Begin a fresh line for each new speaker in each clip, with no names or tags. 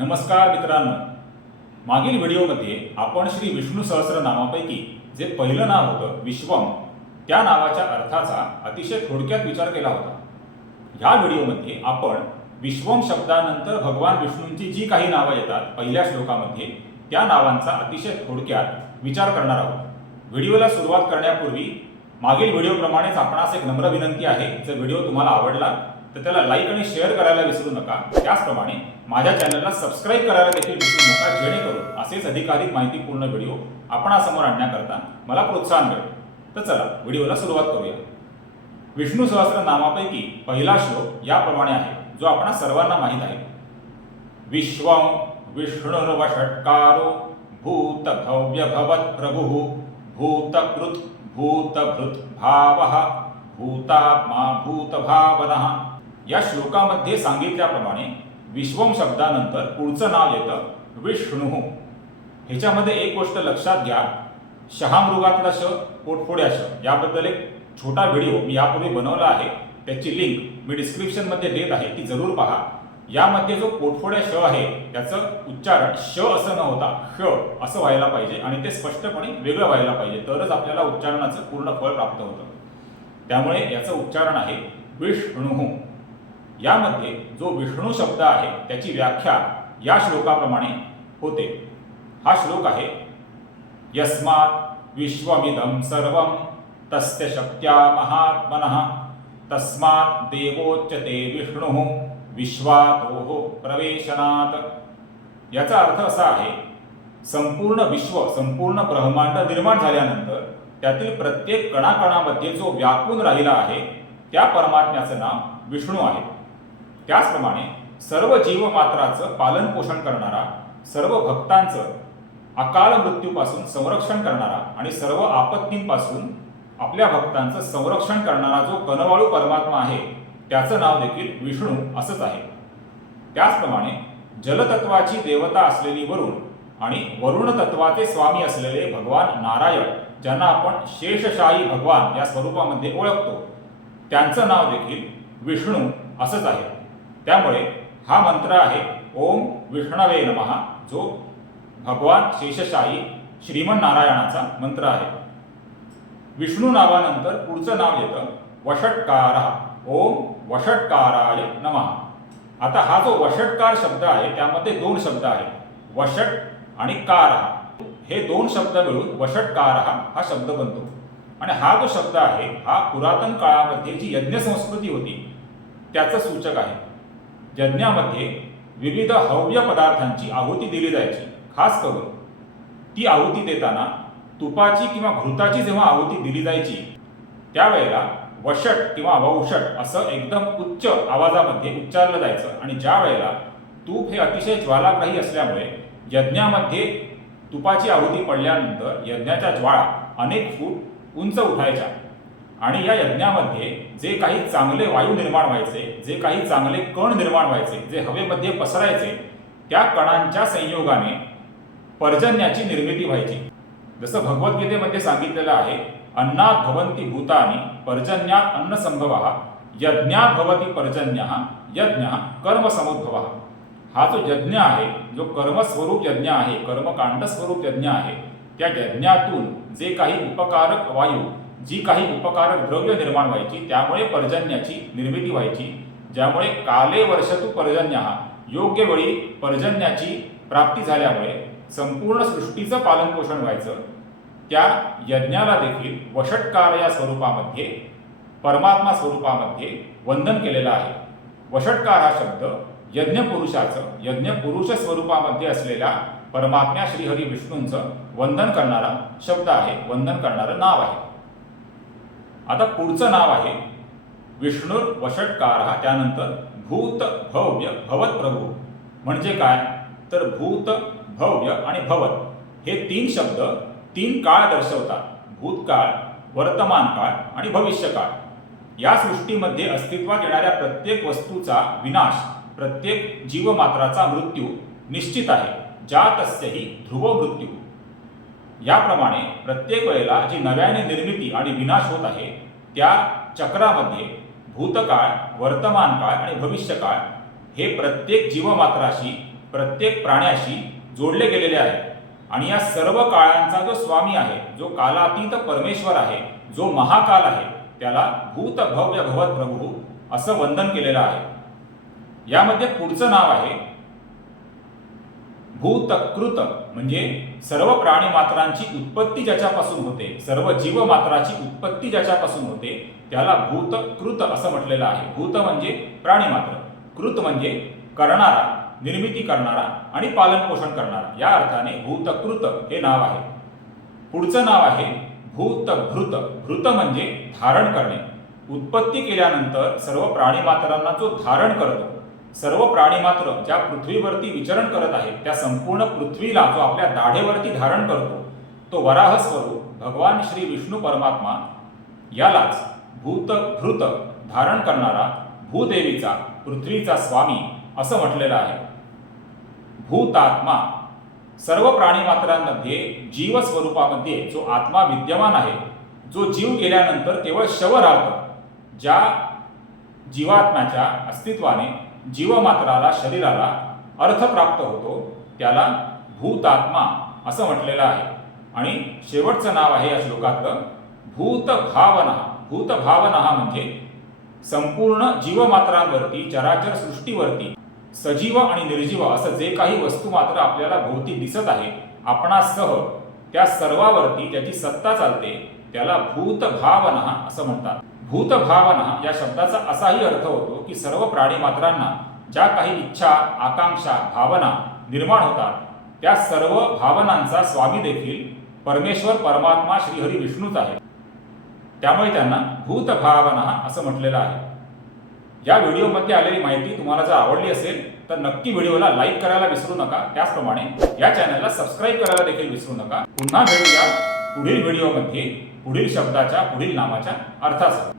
नमस्कार मित्रांनो. मागील व्हिडिओमध्ये आपण श्री विष्णू सहस्रनामापैकी जे पहिलं नाव होतं विश्वम त्या नावाच्या अर्थाचा अतिशय थोडक्यात विचार केला होता. ह्या व्हिडिओमध्ये आपण विश्वम शब्दानंतर भगवान विष्णूंची जी काही नावं येतात पहिल्या श्लोकामध्ये त्या नावांचा अतिशय थोडक्यात विचार करणार आहोत. व्हिडिओला सुरुवात करण्यापूर्वी मागील व्हिडिओप्रमाणेच आपणास एक नम्र विनंती आहे. जर व्हिडिओ तुम्हाला आवडला तर त्याला लाईक आणि शेअर करायला विसरू नका. त्याचप्रमाणे माझ्या चॅनलला सबस्क्राईब करायला देखील विसरू नका जेणेकरून असेच अधिकाधिक माहितीपूर्ण व्हिडिओ आपणासमोर आणण्याकरता मला प्रोत्साहन मिळेल. तर चला व्हिडिओला सुरुवात करूया. विष्णू सहस्र नामापैकी पहिला श्लोक याप्रमाणे आहे जो आपण सर्वांना माहीत आहे. विश्वं विष्णुर्वषट्कारो भूत भव्य भवत प्रभु भूतकृत भूतभृत भावः भूतात्मा भूतभावनः। या श्लोकामध्ये सांगितल्याप्रमाणे विश्वम शब्दानंतर पुढचं नाव येतं विष्णू. ह्याच्यामध्ये एक गोष्ट लक्षात घ्या. शहामृगातला श पोटफोड्या श याबद्दल एक छोटा व्हिडिओ मी यापूर्वी बनवला आहे. त्याची लिंक मी डिस्क्रिप्शनमध्ये देत आहे ती जरूर पहा. यामध्ये जो पोटफोड्या श आहे त्याचं उच्चारण श असं न होता श असं व्हायला पाहिजे आणि ते स्पष्टपणे वेगळं व्हायला पाहिजे तरच आपल्याला उच्चारणाचं पूर्ण फळ प्राप्त होतं. त्यामुळे याचं उच्चारण आहे विष्णू. यामध्ये जो विष्णू शब्द आहे त्याची व्याख्या या श्लोकाप्रमाणे होते. हा श्लोक आहे यस्मात् विश्वमिदं सर्वं तस्य शक्त्या महात्मनः तस्मात् देवोच्यते विष्णुः विश्वातोः प्रवेशनात. याचा अर्थ असा आहे संपूर्ण विश्व संपूर्ण ब्रह्मांड निर्माण झाल्यानंतर त्यातील प्रत्येक कणाकणामध्ये जो व्यापून राहिला आहे त्या परमात्म्याचं नाव विष्णू आहे. त्याचप्रमाणे सर्व जीवमात्राचं पालन पोषण करणारा सर्व भक्तांचं अकाल मृत्यूपासून संरक्षण करणारा आणि सर्व आपत्तींपासून आपल्या भक्तांचं संरक्षण करणारा जो कनवाळू परमात्मा आहे त्याचं नाव देखील विष्णू असंच आहे. त्याचप्रमाणे जलतत्वाची देवता असलेली वरुण आणि वरुण तत्वाचे स्वामी असलेले भगवान नारायण ज्यांना आपण शेषशाही भगवान या स्वरूपामध्ये ओळखतो त्यांचं नाव देखील विष्णू असंच आहे. त्यामुळे हा मंत्र आहे ओम विष्णवे नमः जो भगवान शेषशाही श्रीमन नारायणाचा मंत्र आहे. विष्णू नावानंतर पुढचं नाव येतं वषटकार ओम वषटकाराय नमः. आता हा जो वषटकार शब्द आहे त्यामध्ये दोन शब्द आहेत वषट आणि कार. हे दोन शब्द मिळून वषटकार हा शब्द बनतो. आणि हा जो शब्द आहे हा पुरातन काळामध्ये जी यज्ञ संस्कृती होती त्याचं सूचक आहे. यज्ञामध्ये विविध हव्य पदार्थांची आहुती दिली जायची. खास करून ती आहुती देताना तुपाची किंवा घृताची जेव्हा आहुती दिली जायची त्यावेळेला वषट किंवा वौषट असं एकदम उच्च आवाजामध्ये उच्चारलं जायचं. आणि ज्या वेळेला तूप हे अतिशय ज्वालाग्राही असल्यामुळे यज्ञामध्ये तुपाची आहुती पडल्यानंतर यज्ञाच्या ज्वाळा अनेक फूट उंच उठायच्या. आणि या यज्ञामध्ये जे काही चांगले वायू निर्माण व्हायचे जे काही चांगले कण निर्माण व्हायचे जे हवेमध्ये पसरायचे त्या कणांच्या संयोगाने पर्जन्याची निर्मिती व्हायची. जसं भगवद्गीतेमध्ये सांगितलेलं आहे अन्नात भवंती भूतानी पर्जन्यात अन्न संभव यज्ञात भवती पर्जन्य यज्ञ कर्म समुद्भव हा जो यज्ञ आहे जो कर्मस्वरूप यज्ञ आहे कर्मकांड स्वरूप यज्ञ आहे त्या यज्ञातून जे काही उपकारक वायू जी काही उपकारक द्रव्य निर्माण व्हायची त्यामुळे पर्जन्याची निर्मिती व्हायची ज्यामुळे काले वर्षतू पर्जन्य हा योग्य वेळी पर्जन्याची प्राप्ती झाल्यामुळे संपूर्ण सृष्टीचं पालनपोषण व्हायचं. त्या यज्ञाला देखील वषटकार या स्वरूपामध्ये परमात्मा स्वरूपामध्ये वंदन केलेलं आहे. वषटकार हा शब्द यज्ञ पुरुषाचं यज्ञ पुरुष स्वरूपामध्ये असलेल्या परमात्म्या श्रीहरी विष्णूंचं वंदन करणारा शब्द आहे वंदन करणारं नाव आहे. आता पुढचं नाव आहे विष्णूर वषटकार हा त्यानंतर भूत भव्य भवत प्रभू. म्हणजे काय? तर भूत भव्य आणि भवत हे तीन शब्द तीन काळ दर्शवतात. भूतकाळ वर्तमान काळ आणि भविष्यकाळ. या सृष्टीमध्ये अस्तित्वात येणाऱ्या प्रत्येक वस्तूचा विनाश प्रत्येक जीवमात्राचा मृत्यू निश्चित आहे. ज्या तस्यही ध्रुव मृत्यू याप्रमाणे प्रत्येक वेळेला जी नव्याने निर्मिती आणि विनाश होत आहे त्या चक्रामध्ये भूतकाळ वर्तमान काळ आणि भविष्यकाळ हे प्रत्येक जीवमात्राशी प्रत्येक प्राण्याशी जोडले गेलेले आहे आणि या सर्व काळांचा जो स्वामी आहे जो कालातीत परमेश्वर आहे जो महाकाल आहे त्याला भूत भव्य भवत प्रभू असं वंदन केलेलं आहे. यामध्ये पुढचं नाव आहे भूतकृत म्हणजे सर्व प्राणी मात्रांची उत्पत्ती ज्याच्यापासून होते सर्व जीव मात्राची उत्पत्ती ज्याच्यापासून होते त्याला भूतकृत असं म्हटलेलं आहे. भूत म्हणजे प्राणी मात्र. कृत म्हणजे करणारा निर्मिती करणारा आणि पालन पोषण करणारा. या अर्थाने भूतकृत हे नाव आहे. पुढचं नाव आहे भूतभृत. भृत म्हणजे धारण करणे. उत्पत्ती केल्यानंतर सर्व प्राणी मात्रांना जो धारण करतो सर्व प्राणी मात्र ज्या पृथ्वीवरती विचरण करत आहेत त्या संपूर्ण पृथ्वीला जो आपल्या दाढेवरती धारण करतो तो वराह स्वरूप भगवान श्री विष्णू परमात्मा यालाच भूत भृत धारण करणारा भूदेवीचा पृथ्वीचा स्वामी असं म्हटलेलं आहे. भूतात्मा सर्व प्राणी मात्रांमध्ये जीव स्वरूपामध्ये जो आत्मा विद्यमान आहे जो जीव गेल्यानंतर केवळ शव राहतो ज्या जीवात्म्याच्या अस्तित्वाने जीवमात्राला शरीराला अर्थ प्राप्त होतो त्याला भूतात्मा असं म्हटलेलं आहे. आणि शेवटचं नाव आहे या श्लोकातलं भूतभावना. भूतभावना म्हणजे संपूर्ण जीवमात्रांवरती चराचर सृष्टीवरती सजीव आणि निर्जीव असं जे काही वस्तू मात्र आपल्याला भोवती दिसत आहे आपणासह त्या सर्वावरती ज्याची सत्ता चालते त्याला भूतभावना असं म्हणतात. भूतभावना या शब्दाचा असाही अर्थ होतो की सर्व प्राणी मात्रांना ज्या काही इच्छा आकांक्षा भावना निर्माण होतात त्या सर्व भावनांचा स्वामी देखील परमेश्वर परमात्मा श्रीहरी विष्णूच आहे त्यामुळे त्यांना भूतभावना असं म्हटलेलं आहे. या व्हिडिओमध्ये आलेली माहिती तुम्हाला जर आवडली असेल तर नक्की व्हिडिओला लाईक करायला विसरू नका. त्याचप्रमाणे या चॅनलला सबस्क्राईब करायला देखील विसरू नका. पुन्हा भेटूया पुढील व्हिडिओमध्ये पुढील शब्दाच्या पुढील नामाच्या अर्थासह.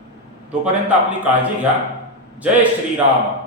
तोपर्यंत आपली काळजी घ्या. जय श्रीराम.